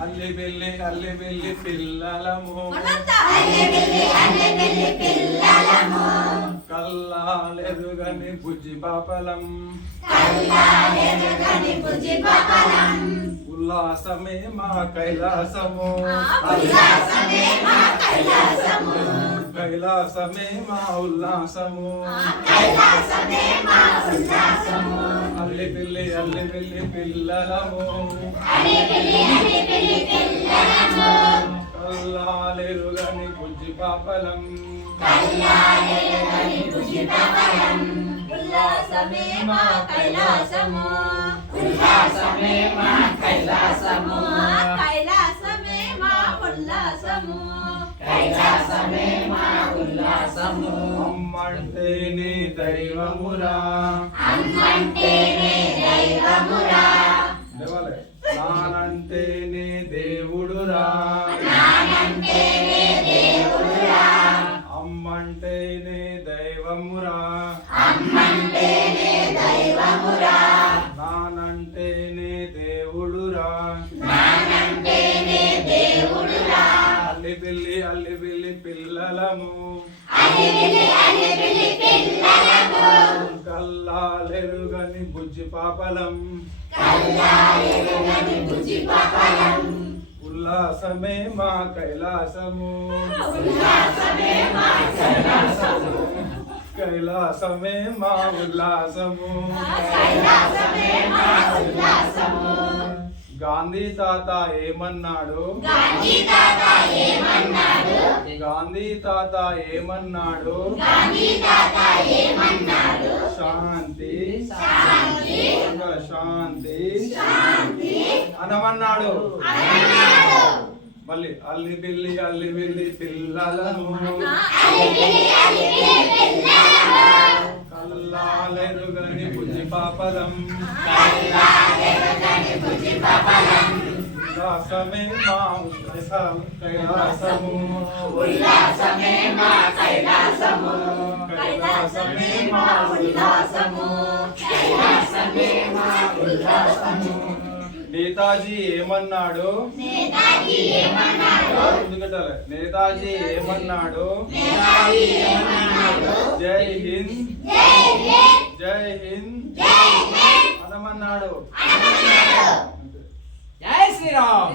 అల్లి బిల్లి పిల్లలము కల్లాలెరుగని బుజ్జి పాపలం ఉల్లాసమే మా కైలాసము కైలాసమే మా ఉల్లాసము అల్లి బిల్లి పిల్లలము కల్లాలెరుగని బుజ్జి పాపలం ఉల్లాసమే మా కైలాసము ఉల్లాసమే మా కైలాసము కైలాసమే మా ఉల్లాసము కైలాసమే మా ఉల్లాసము అమ్మంటేనే దైవమురా అమ్మంటేనే దైవమురా నానంటేనే దేవుడురా నానంటేనే దేవుడురా అమ్మంటేనే దైవమురా అమ్మంటేనే దైవమురా నానంటేనే దేవుడురా నానంటేనే దేవుడురా అల్లి బిల్లి పిల్లలము అలిబిలి పిల్లలము కల్లాలెరుగని బుజ్జి పాపలం కల్లాలెరుగని బుజ్జి పాపలం ఉల్లాసమే మా కైలాసము ఉల్లాసమే మా కైలాసము కైలాసమే మా ఉల్లాసము కైలాసమే మా ఉల్లాసము గాంధీ తాత ఏమన్నాడు గాంధీ తాత ఏమన్నాడు గాంధీ తాత ఏమన్నాడు గాంధీ తాత ఏమన్నాడు శాంతి శాంతి శాంతి శాంతి అనమన్నాడు అన్నాడు మళ్ళీ అల్లి బిల్లి పిల్లలను అలిబిలి పిల్లలము కల్లాలెరుగని బుజ్జి పాపలం కల్లాలెరుగని బుజ్జి పాపలం ఉల్లాసమే మా కైలాసము ఉల్లాసమే మా కైలాసము కైలాసమే మా ఉల్లాసము కైలాసమే మా ఉల్లాసము నేతాజీ ఏమన్నాడు నేతాజీ ఏమన్నాడు ఎందుకంటే నేతాజీ ఏమన్నాడు నేతాజీ ఏమన్నాడు జై హింద్ జై హింద్ జై హింద్ జై హింద్ అనమన్నాడు అన్నాడు జై శ్రీరామ్.